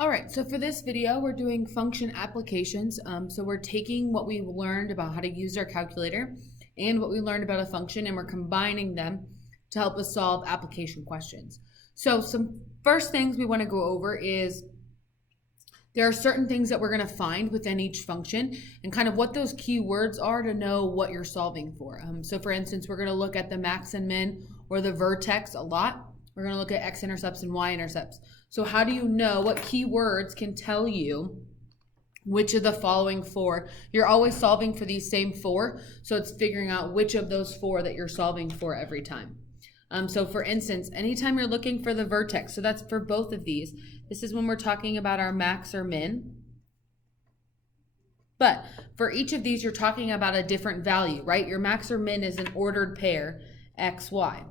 All right, so for this video, we're doing function applications. So we're taking what we learned about how to use our calculator and what we learned about a function, and we're combining them to help us solve application questions. So some first things we want to go over is there are certain things that we're going to find within each function and kind of what those keywords are to know what you're solving for. So for instance, we're going to look at the max and min or the vertex a lot. We're going to look at x-intercepts and y-intercepts. So how do you know what keywords can tell you which of the following four? You're always solving for these same four, so it's figuring out which of those four that you're solving for every time. So for instance, anytime you're looking for the vertex, so that's for both of these, this is when we're talking about our max or min. But for each of these, you're talking about a different value, right? Your max or min is an ordered pair, x, y.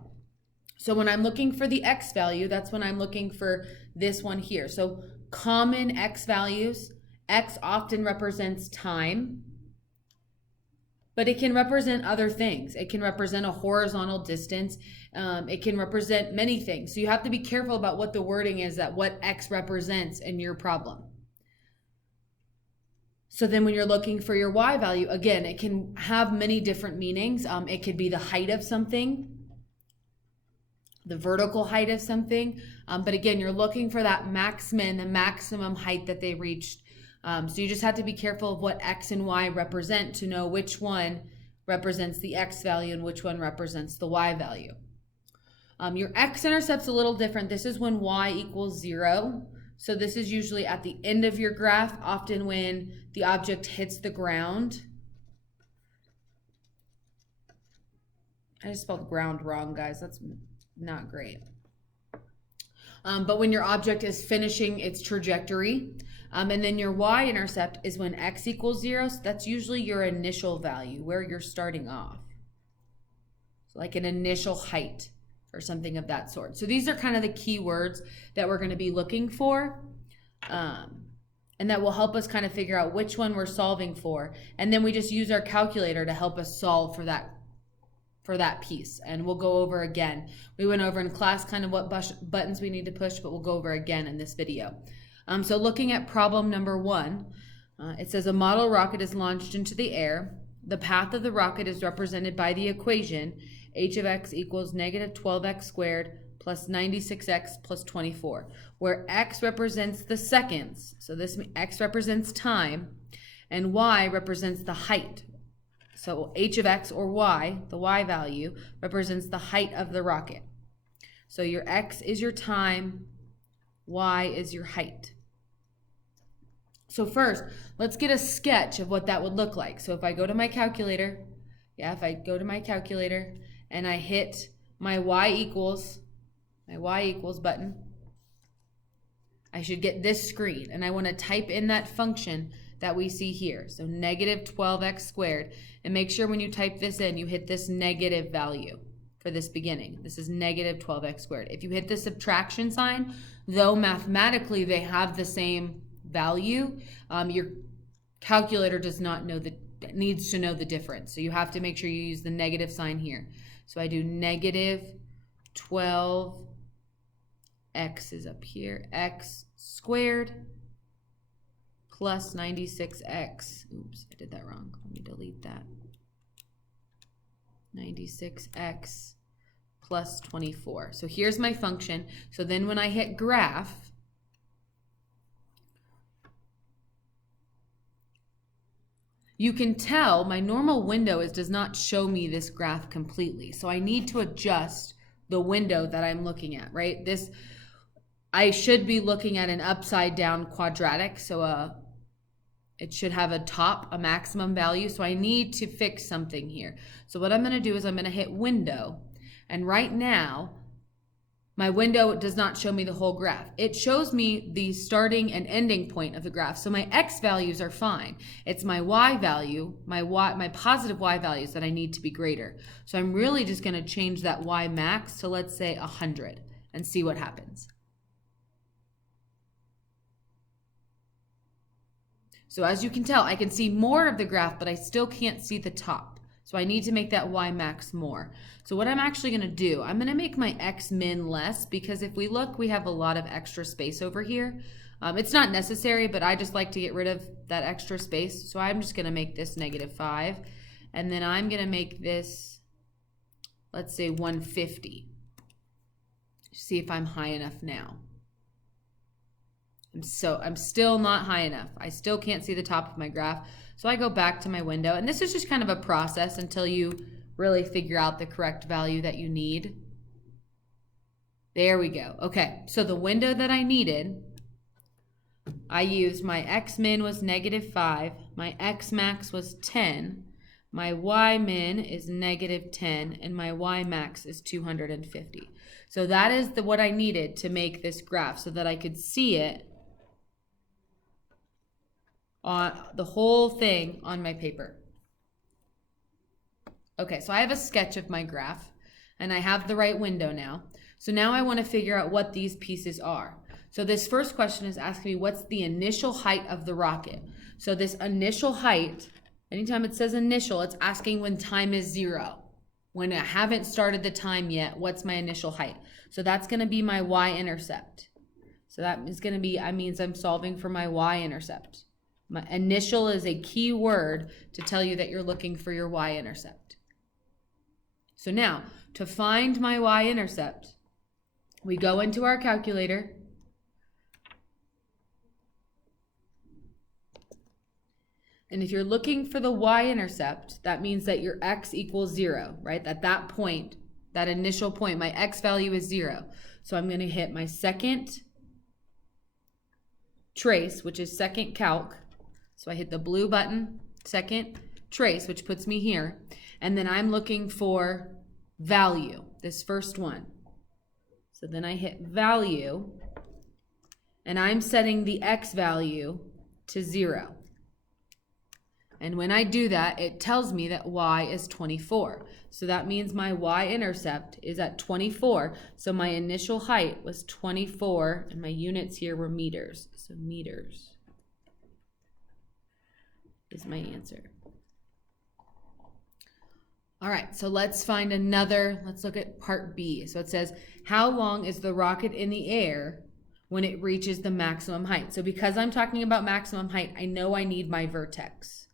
So when I'm looking for the x value, that's when I'm looking for this one here. So common x values, x often represents time, but it can represent other things. It can represent a horizontal distance. It can represent many things. So you have to be careful about what the wording is, that what x represents in your problem. So then when you're looking for your y value, again, it can have many different meanings. It could be the height of something, the vertical height of something. But again, you're looking for that max min, the maximum height that they reached. So you just have to be careful of what x and y represent to know which one represents the x value and which one represents the y value. Your x-intercept's a little different. This is when y equals 0. So this is usually at the end of your graph, often when the object hits the ground. I just spelled ground wrong, guys. That's not great. But when your object is finishing its trajectory, and then your y-intercept is when x equals 0. So that's usually your initial value, where you're starting off. So like an initial height or something of that sort. So these are kind of the keywords that we're going to be looking for. And that will help us kind of figure out which one we're solving for. And then we just use our calculator to help us solve for that piece. And we'll go over again. We went over in class kind of what buttons we need to push, but we'll go over again in this video. So looking at problem number 1, it says a model rocket is launched into the air. The path of the rocket is represented by the equation h of x equals negative 12x squared plus 96x plus 24, where x represents the seconds. So this x represents time, and y represents the height. So h of x or y, the y value, represents the height of the rocket. So your x is your time, y is your height. So first, let's get a sketch of what that would look like. So if I go to my calculator, and I hit my y equals button, I should get this screen, and I want to type in that function that we see here. So negative 12x squared, and make sure when you type this in, you hit this negative value for this beginning. This is negative 12x squared. If you hit the subtraction sign, though mathematically they have the same value, your calculator does not know needs to know the difference. So you have to make sure you use the negative sign here. So I do negative 12, x is up here, x squared plus 96x. Oops, I did that wrong. Let me delete that. 96x plus 24. So here's my function. So then when I hit graph, you can tell my normal window does not show me this graph completely. So I need to adjust the window that I'm looking at, right? I should be looking at an upside down quadratic. So it should have a top, a maximum value. So I need to fix something here. So what I'm going to do is I'm going to hit window. And right now, my window does not show me the whole graph. It shows me the starting and ending point of the graph. So my x values are fine. It's my y value, my positive y values that I need to be greater. So I'm really just going to change that y max to, let's say, 100 and see what happens. So as you can tell, I can see more of the graph, but I still can't see the top. So I need to make that y max more. So what I'm actually going to do, I'm going to make my x min less, because if we look, we have a lot of extra space over here. It's not necessary, but I just like to get rid of that extra space. So I'm just going to make this -5. And then I'm going to make this, let's say 150. See if I'm high enough now. I'm still not high enough. I still can't see the top of my graph. So I go back to my window, and this is just kind of a process until you really figure out the correct value that you need. There we go. Okay, so the window that I needed, I used my x min was -5, my x max was 10, my y min is -10, and my y max is 250. So that is what I needed to make this graph so that I could see it on the whole thing on my paper. Okay, so I have a sketch of my graph, and I have the right window now. So now I want to figure out what these pieces are. So this first question is asking me what's the initial height of the rocket. So this initial height, anytime it says initial, it's asking when time is 0. When I haven't started the time yet, what's my initial height? So that's going to be my y-intercept. So that is going to be, that means I'm solving for my y-intercept. My initial is a key word to tell you that you're looking for your y-intercept. So now, to find my y-intercept, we go into our calculator. And if you're looking for the y-intercept, that means that your x equals 0, right? At that point, that initial point, my x value is 0. So I'm going to hit my second trace, which is second calc. So I hit the blue button, second trace, which puts me here. And then I'm looking for value, this first one. So then I hit value, and I'm setting the x value to 0. And when I do that, it tells me that y is 24. So that means my y-intercept is at 24. So my initial height was 24, and my units here were meters. So meters is my answer. All right, so let's find another, let's look at part B. So it says, how long is the rocket in the air when it reaches the maximum height? So because I'm talking about maximum height, I know I need my vertex,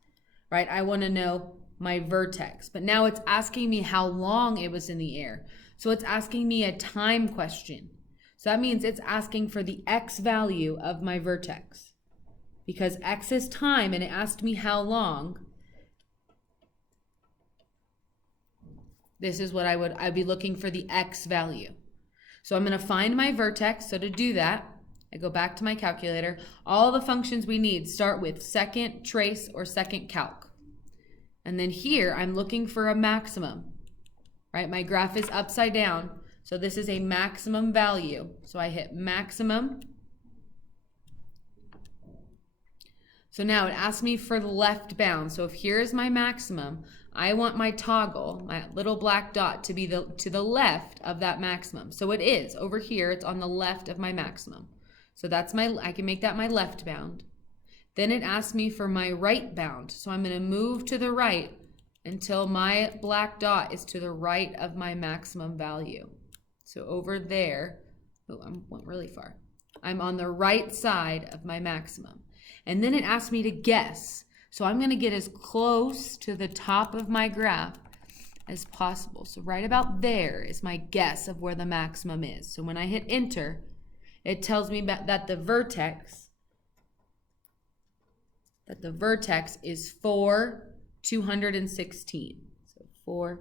right? I want to know my vertex, but now it's asking me how long it was in the air. So it's asking me a time question. So that means it's asking for the x value of my vertex. Because x is time, and it asked me how long. This is what I'd be looking for the x value. So I'm going to find my vertex. So to do that, I go back to my calculator. All the functions we need start with second trace or second calc. And then here I'm looking for a maximum, right? My graph is upside down. So this is a maximum value. So I hit maximum. So now it asks me for the left bound. So if here is my maximum, I want my toggle, my little black dot, to be to the left of that maximum. So it is over here, it's on the left of my maximum. So that's I can make that my left bound. Then it asks me for my right bound. So I'm going to move to the right until my black dot is to the right of my maximum value. So over there, oh, I went really far. I'm on the right side of my maximum. And then it asks me to guess. So I'm going to get as close to the top of my graph as possible. So right about there is my guess of where the maximum is. So when I hit enter, it tells me that the vertex is 4, 216. So 4,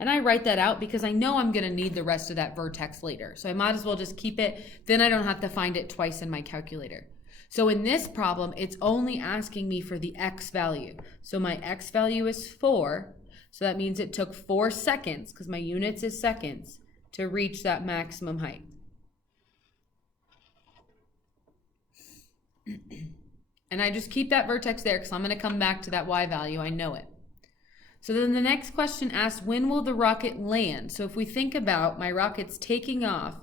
and I write that out because I know I'm going to need the rest of that vertex later. So I might as well just keep it. Then I don't have to find it twice in my calculator. So in this problem, it's only asking me for the x value. So my x value is 4. So that means it took 4 seconds, because my units is seconds, to reach that maximum height. And I just keep that vertex there because I'm going to come back to that y value. I know it. So then the next question asks, when will the rocket land? So if we think about my rocket's taking off,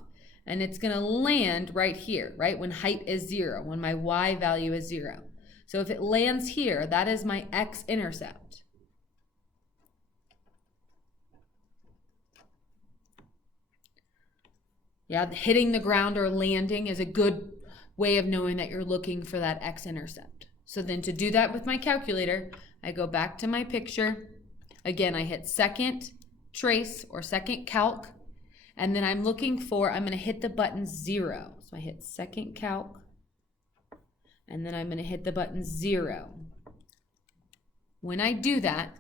and it's going to land right here, right? When height is 0, when my y value is 0. So if it lands here, that is my x-intercept. Yeah, hitting the ground or landing is a good way of knowing that you're looking for that x-intercept. So then to do that with my calculator, I go back to my picture. Again, I hit second trace or second calc, and then I'm going to hit the button 0. So I hit second calc, and then I'm going to hit the button 0. When I do that,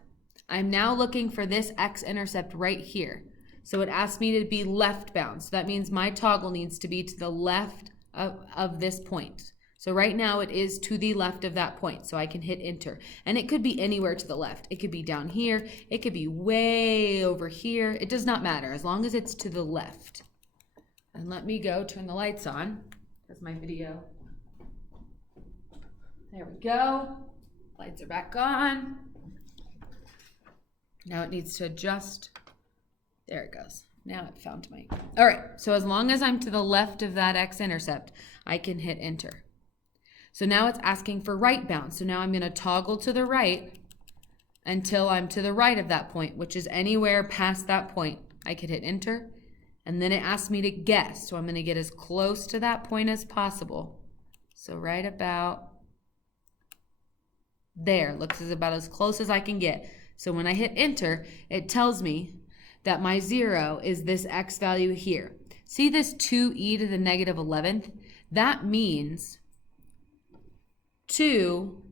I'm now looking for this x-intercept right here. So it asks me to be left bound. So that means my toggle needs to be to the left of this point. So right now it is to the left of that point. So I can hit enter. And it could be anywhere to the left. It could be down here. It could be way over here. It does not matter as long as it's to the left. And let me go turn the lights on. That's my video. There we go. Lights are back on. Now it needs to adjust. There it goes. Now it found my... All right, so as long as I'm to the left of that x-intercept, I can hit enter. So now it's asking for right bound. So now I'm going to toggle to the right until I'm to the right of that point, which is anywhere past that point. I could hit enter, and then it asks me to guess. So I'm going to get as close to that point as possible. So right about there, looks about as close as I can get. So when I hit enter, it tells me that my 0 is this x value here. See this 2e to the negative 11th? That means 2,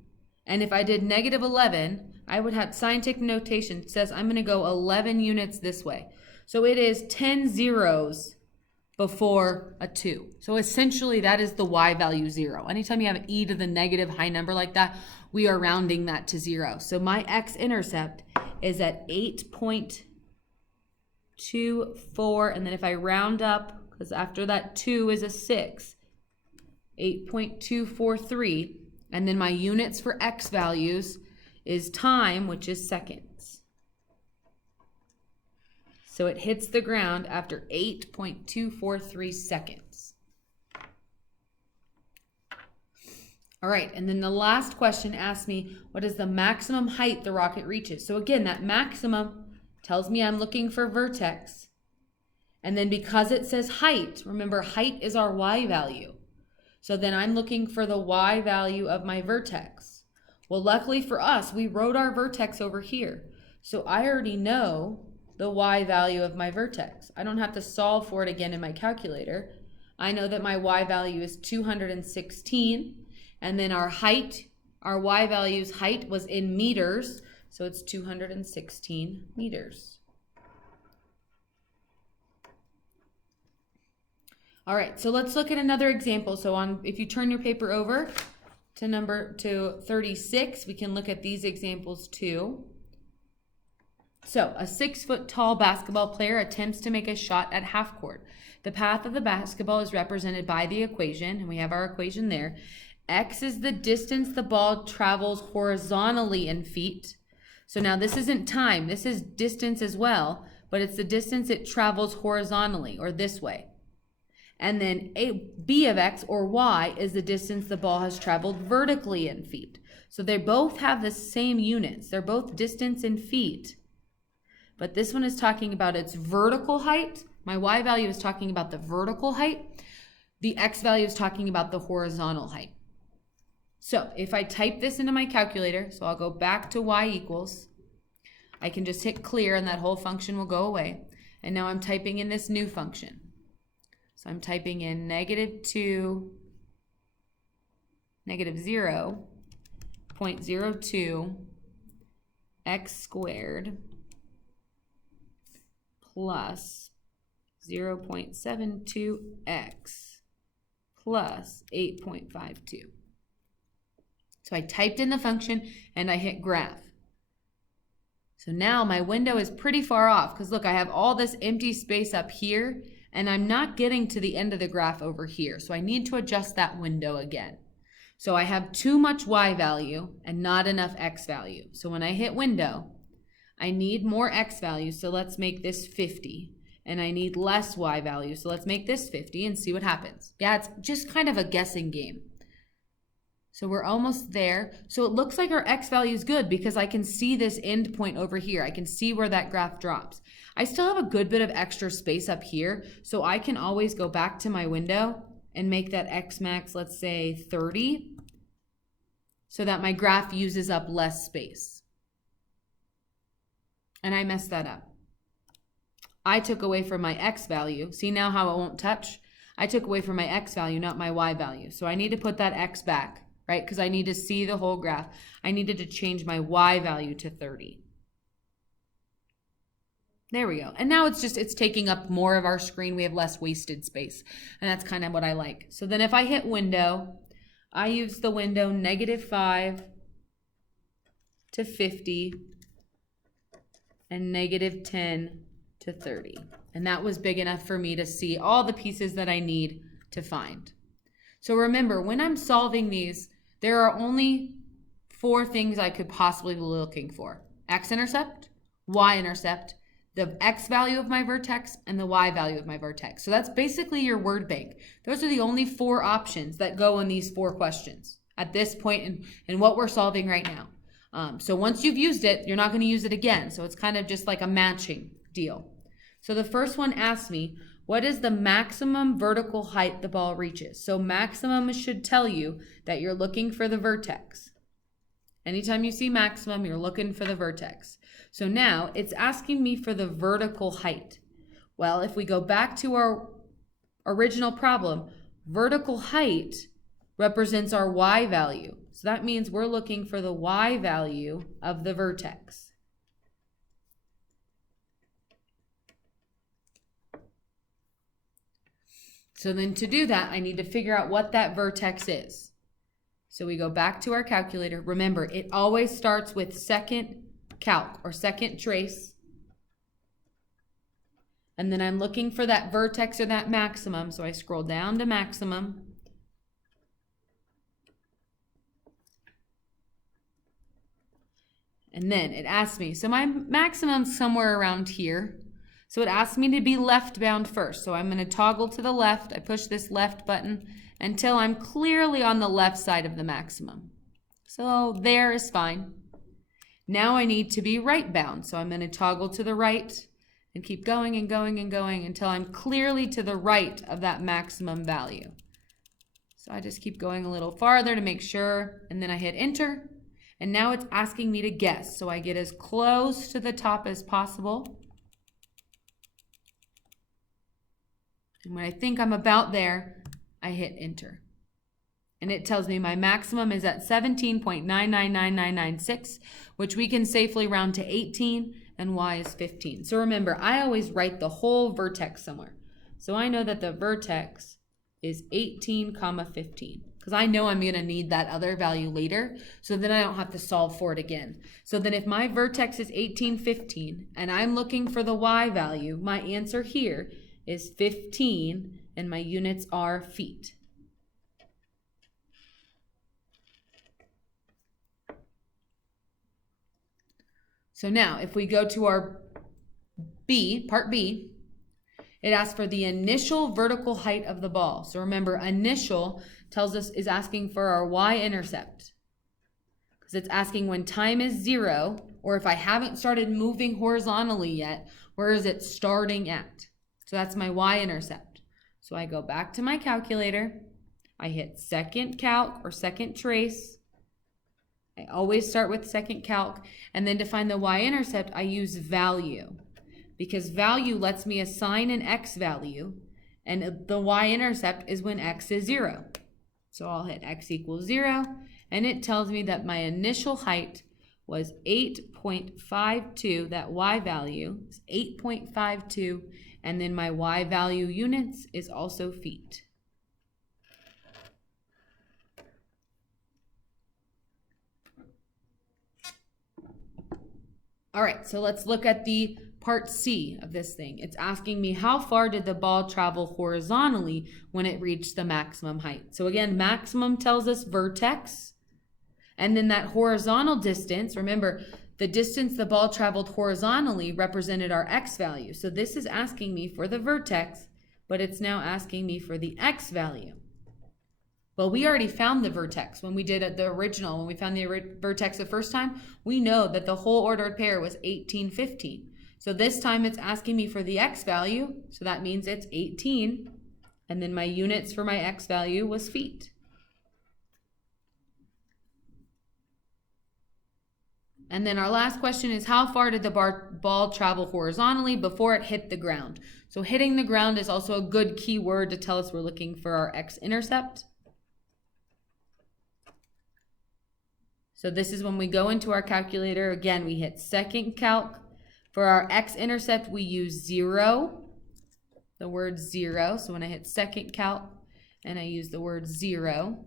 and if I did negative 11, I would have scientific notation. It says I'm going to go 11 units this way. So it is 10 zeros before a 2. So essentially that is the y value 0. Anytime you have an e to the negative high number like that, we are rounding that to 0. So my x-intercept is at 8.24, and then if I round up, because after that 2 is a 6, 8.243, and then my units for x values is time, which is seconds. So it hits the ground after 8.243 seconds. All right, and then the last question asks me, what is the maximum height the rocket reaches? So again, that maximum tells me I'm looking for vertex. And then because it says height, remember height is our y value. So then I'm looking for the y value of my vertex. Well, luckily for us, we wrote our vertex over here. So I already know the y value of my vertex. I don't have to solve for it again in my calculator. I know that my y value is 216. And then our height, our y value's height was in meters. So it's 216 meters. All right, so let's look at another example. So if you turn your paper over to 36, we can look at these examples too. So a 6-foot-tall basketball player attempts to make a shot at half court. The path of the basketball is represented by the equation, and we have our equation there. X is the distance the ball travels horizontally in feet. So now this isn't time, this is distance as well, but it's the distance it travels horizontally or this way. And then b of x or y is the distance the ball has traveled vertically in feet. So they both have the same units. They're both distance in feet. But this one is talking about its vertical height. My y value is talking about the vertical height. The x value is talking about the horizontal height. So if I type this into my calculator, so I'll go back to y equals, I can just hit clear and that whole function will go away. And now I'm typing in this new function. So I'm typing in -2, -0.02 x squared plus 0.72x plus 8.52. So I typed in the function and I hit graph. So now my window is pretty far off because look, I have all this empty space up here and I'm not getting to the end of the graph over here. So I need to adjust that window again. So I have too much y value and not enough x value. So when I hit window, I need more x value. So let's make this 50. And I need less y value. So let's make this 50 and see what happens. Yeah, it's just kind of a guessing game. So we're almost there. So it looks like our X value is good because I can see this end point over here. I can see where that graph drops. I still have a good bit of extra space up here, so I can always go back to my window and make that X max, let's say 30, so that my graph uses up less space. And I messed that up. I took away from my X value. See now how it won't touch? I took away from my X value, not my Y value. So I need to put that X back, right? Because I need to see the whole graph. I needed to change my Y value to 30. There we go. And now it's taking up more of our screen. We have less wasted space. And that's kind of what I like. So then if I hit window, I use the window -5 to 50 and -10 to 30. And that was big enough for me to see all the pieces that I need to find. So remember, when I'm solving these, there are only 4 things I could possibly be looking for: x-intercept, y-intercept, the x value of my vertex, and the y value of my vertex. So that's basically your word bank. Those are the only 4 options that go in these 4 questions at this point in what we're solving right now. So once you've used it, you're not going to use it again. So it's kind of just like a matching deal. So the first one asks me, what is the maximum vertical height the ball reaches? So maximum should tell you that you're looking for the vertex. Anytime you see maximum, you're looking for the vertex. So now it's asking me for the vertical height. Well, if we go back to our original problem, vertical height represents our y value. So that means we're looking for the y value of the vertex. So then to do that, I need to figure out what that vertex is. So we go back to our calculator. Remember, it always starts with second calc or second trace. And then I'm looking for that vertex or that maximum. So I scroll down to maximum. And then it asks me, so my maximum's somewhere around here. So it asks me to be left bound first. So I'm going to toggle to the left. I push this left button until I'm clearly on the left side of the maximum. So there is fine. Now I need to be right bound. So I'm going to toggle to the right and keep going and going and going until I'm clearly to the right of that maximum value. So I just keep going a little farther to make sure, and then I hit enter. And now it's asking me to guess. So I get as close to the top as possible. And when I think I'm about there, I hit enter. And it tells me my maximum is at 17.999996, which we can safely round to 18, and y is 15. So remember, I always write the whole vertex somewhere. So I know that the vertex is 18, 15, because I know I'm going to need that other value later, so then I don't have to solve for it again. So then if my vertex is 18, 15, and I'm looking for the y value, my answer here is 15, and my units are feet. So now, if we go to our part B, it asks for the initial vertical height of the ball. So remember, initial tells us is asking for our y-intercept, because it's asking when time is 0, or if I haven't started moving horizontally yet, where is it starting at? So that's my y-intercept. So I go back to my calculator, I hit second calc or second trace. I always start with second calc, and then to find the y-intercept, I use value, because value lets me assign an x value, and the y-intercept is when x is 0. So I'll hit x equals 0, and it tells me that my initial height was 8.52, that y value is 8.52, and then my y value units is also feet. All right, so let's look at the part C of this thing. It's asking me how far did the ball travel horizontally when it reached the maximum height. So again, maximum tells us vertex, and then that horizontal distance, remember, the distance the ball traveled horizontally represented our x value. So this is asking me for the vertex, but it's now asking me for the x value. Well, we already found the vertex when we did it the original. When we found the vertex the first time, we know that the whole ordered pair was 18, 15. So this time it's asking me for the x value. So that means it's 18. And then my units for my x value was feet. And then our last question is, how far did the ball travel horizontally before it hit the ground? So hitting the ground is also a good keyword to tell us we're looking for our x-intercept. So this is when we go into our calculator. Again, we hit second calc. For our x-intercept, we use 0, the word 0. So when I hit second calc and I use the word 0.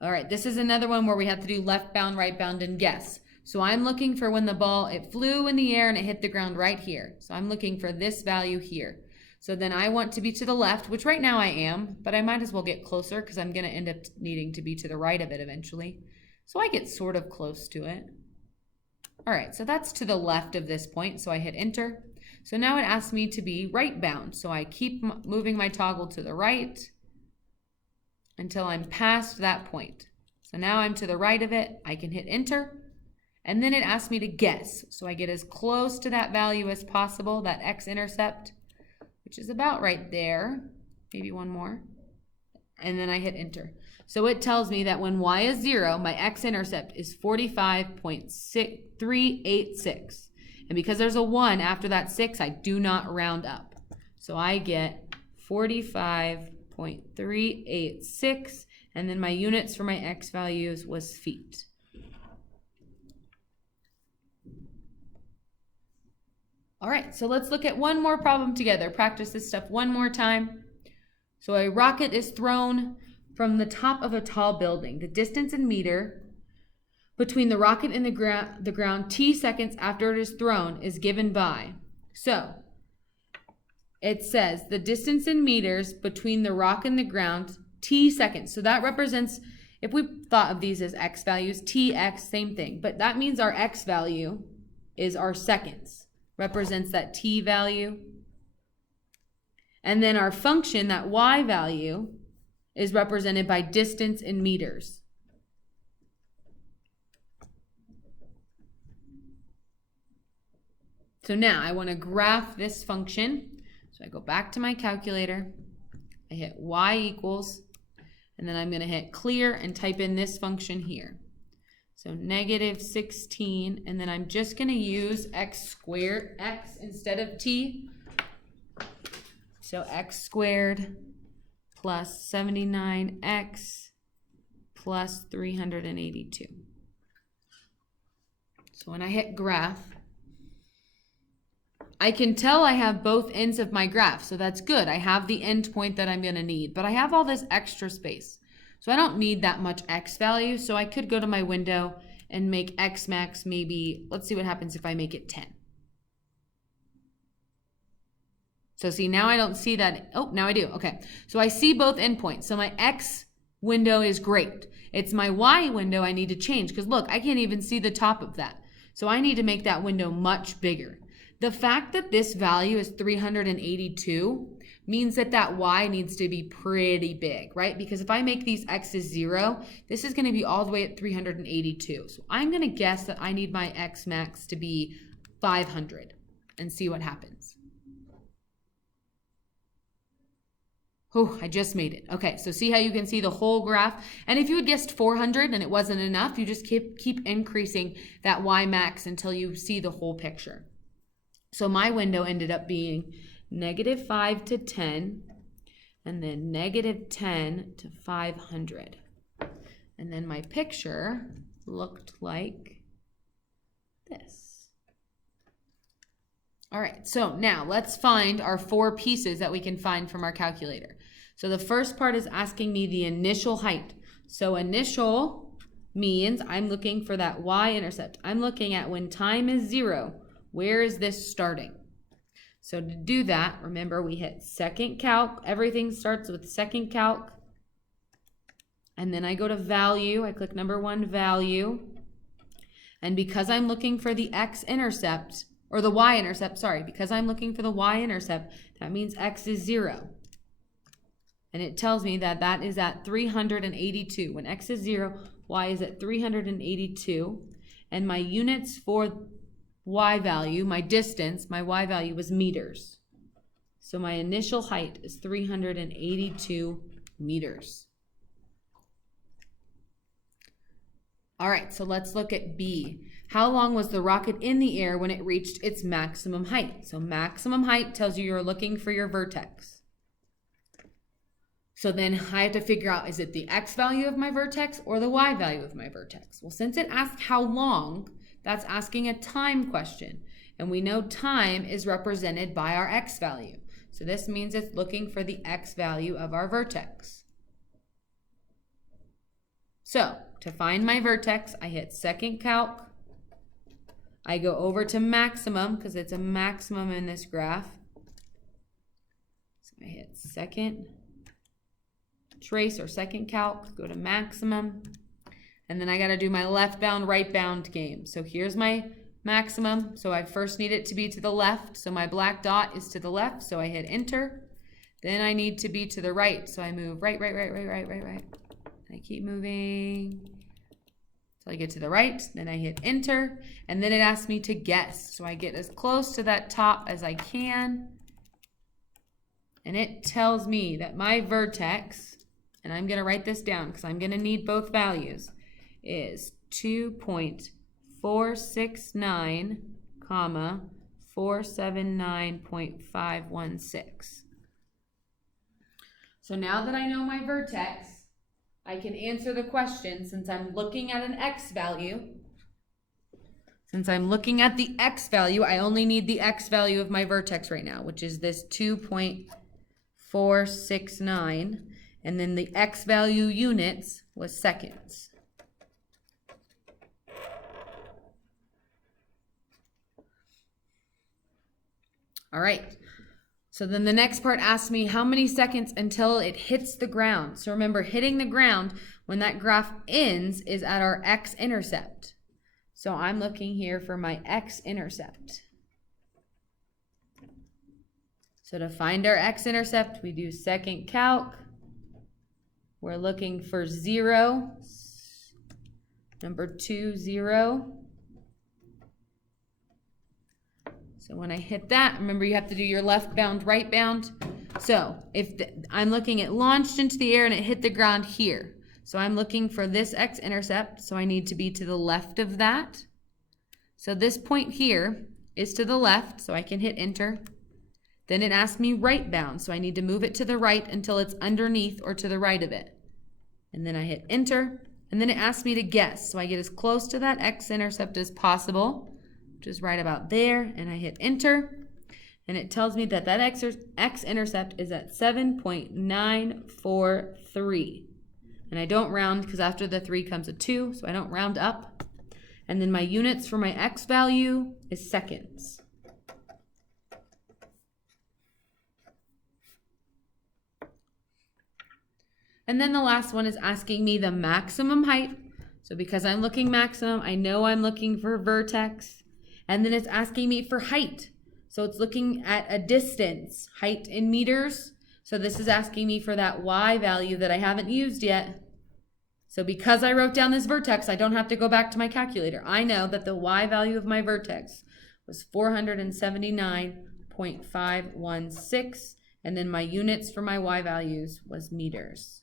All right, this is another one where we have to do left bound, right bound, and guess. So I'm looking for when the ball, it flew in the air and it hit the ground right here. So I'm looking for this value here. So then I want to be to the left, which right now I am, but I might as well get closer because I'm going to end up needing to be to the right of it eventually. So I get sort of close to it. All right, so that's to the left of this point. So I hit enter. So now it asks me to be right bound. So I keep moving my toggle to the right until I'm past that point. So now I'm to the right of it. I can hit enter. And then it asks me to guess. So I get as close to that value as possible, that x-intercept, which is about right there. Maybe one more. And then I hit enter. So it tells me that when y is 0, my x-intercept is 45.386. And because there's a 1 after that 6, I do not round up. So I get 45.386. And then my units for my x values was feet. All right, so let's look at one more problem together. Practice this stuff one more time. So a rocket is thrown from the top of a tall building. The distance in meter between the rocket and the ground t seconds after it is thrown is given by. So it says the distance in meters between the rock and the ground t seconds. So that represents, if we thought of these as x values, tx, same thing. But that means our x value is our seconds. Represents that t value. And then our function, that y value, is represented by distance in meters. So now I want to graph this function. So I go back to my calculator. I hit y equals, and then I'm going to hit clear and type in this function here. So -16, and then I'm just going to use x squared, x instead of t. So x squared plus 79x plus 382. So when I hit graph, I can tell I have both ends of my graph, so that's good. I have the end point that I'm going to need, but I have all this extra space. So I don't need that much x value, so I could go to my window and make x max maybe, let's see what happens if I make it 10. So see, now I don't see that. Oh, now I do. Okay, so I see both endpoints. So my x window is great. It's my y window I need to change because look, I can't even see the top of that. So I need to make that window much bigger. The fact that this value is 382 means that that y needs to be pretty big, right? Because if I make these x's 0, this is going to be all the way at 382. So I'm going to guess that I need my x max to be 500 and see what happens. Oh, I just made it. Okay, so see how you can see the whole graph? And if you had guessed 400 and it wasn't enough, you just keep increasing that y max until you see the whole picture. So my window ended up being -5 to 10, and then -10 to 500. And then my picture looked like this. All right, so now let's find our 4 pieces that we can find from our calculator. So the first part is asking me the initial height. So initial means I'm looking for that y-intercept. I'm looking at when time is 0, where is this starting? So to do that, remember we hit second calc. Everything starts with second calc. And then I go to value. I click number 1, value. And because I'm looking for the x-intercept, or the y-intercept, sorry, because I'm looking for the y-intercept, that means x is 0. And it tells me that that is at 382. When x is 0, y is at 382. And my units for y value, my distance, my y value was meters. So my initial height is 382 meters. All right, so let's look at B. How long was the rocket in the air when it reached its maximum height? So maximum height tells you you're looking for your vertex. So then I have to figure out, is it the x value of my vertex or the y value of my vertex? Well, since it asked how long, that's asking a time question. And we know time is represented by our x value. So this means it's looking for the x value of our vertex. So to find my vertex, I hit second calc. I go over to maximum because it's a maximum in this graph. So I hit second trace or second calc, go to maximum, and then I got to do my left bound, right bound game. So here's my maximum. So I first need it to be to the left. So my black dot is to the left. So I hit enter. Then I need to be to the right. So I move right. I keep moving till I get to the right. Then I hit enter. And then it asks me to guess. So I get as close to that top as I can. And it tells me that my vertex, and I'm going to write this down because I'm going to need both values, is 2.469, 479.516. So now that I know my vertex, I can answer the question since I'm looking at an x value. Since I'm looking at the x value, I only need the x value of my vertex right now, which is this 2.469. And then the x value units was seconds. All right. So then the next part asks me how many seconds until it hits the ground. So remember, hitting the ground when that graph ends is at our x-intercept. So I'm looking here for my x-intercept. So to find our x-intercept, we do second calc. We're looking for 0, number 2, 0. So when I hit that, remember you have to do your left bound, right bound. So if I'm looking at launched into the air and it hit the ground here. So I'm looking for this x-intercept, so I need to be to the left of that. So this point here is to the left, so I can hit enter. Then it asks me right bound, so I need to move it to the right until it's underneath or to the right of it. And then I hit enter, and then it asks me to guess. So I get as close to that x-intercept as possible, which is right about there, and I hit enter. And it tells me that that x-intercept is at 7.943. And I don't round because after the 3 comes a 2, so I don't round up. And then my units for my x value is seconds. And then the last one is asking me the maximum height. So because I'm looking maximum, I know I'm looking for vertex. And then it's asking me for height. So it's looking at a distance, height in meters. So this is asking me for that y value that I haven't used yet. So because I wrote down this vertex, I don't have to go back to my calculator. I know that the y value of my vertex was 479.516. And then my units for my y values was meters.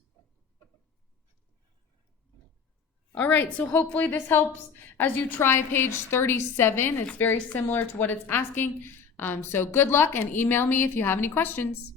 All right, so hopefully this helps as you try page 37. It's very similar to what it's asking. So good luck and email me if you have any questions.